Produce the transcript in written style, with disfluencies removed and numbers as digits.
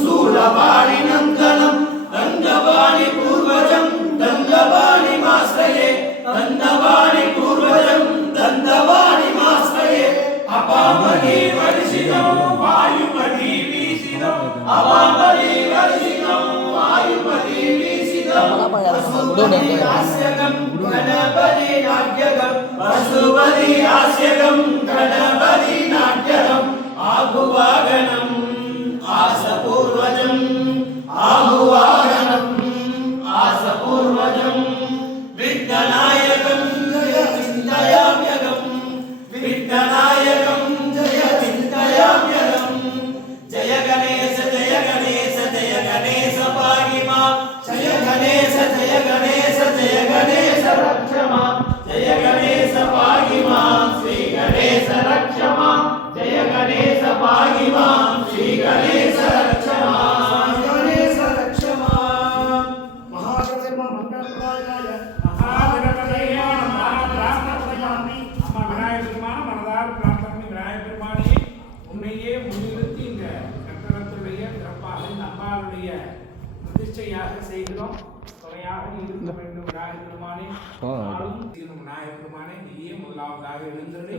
शूलपाणिनन्दनं दण्डपाणि पूर्वजं दण्डपाणिमाश्रये दण्डपाणि पूर्वजं दण्डपाणिमाश्रये अपामहि वर्षितं वायुपति वीसितं अपामहि वर्षितं वायुपति वीसितं पशुपति आस्यकं गणपति नाट्यकं पशुपति आस्यकं गणपति नाट्यकं आहुवागनं आसपूर्वजम् आहुवागनम् आसपूर्वजम् विघ्ननायकं जय चिन्तयाम्यहम् विघ्ननायकं जय चिन्तयाम्यहम् जय गणेश जय गणेश जय गणेश पाहि मां जय गणेश जय गणेश जय गणेश रक्ष मां जय गणेश पाहि मां श्री गणेश रक्ष मां जय गणेश पाहि मां श्री गणेश रक्ष मां गणेश रक्ष मां महागणपति मंगलप्रायाय महागणपतये नमः प्रार्थयामि अम्मा विनायक பெருமான மனதார் பிரார்த்தனை விநாயகர் பெருமானே உன்னையே முன்னிறுத்தி இந்த கட்டடத்துடைய சிறப்பாக இந்த அம்பாளுடைய பிரதிஷ்டையாக செய்கிறோம் துணையாக இருக்க வேண்டும் விநாயகர் பெருமானே நாளும் விநாயகர் பெருமானே நீயே முதலாவதாக எழுந்தருளி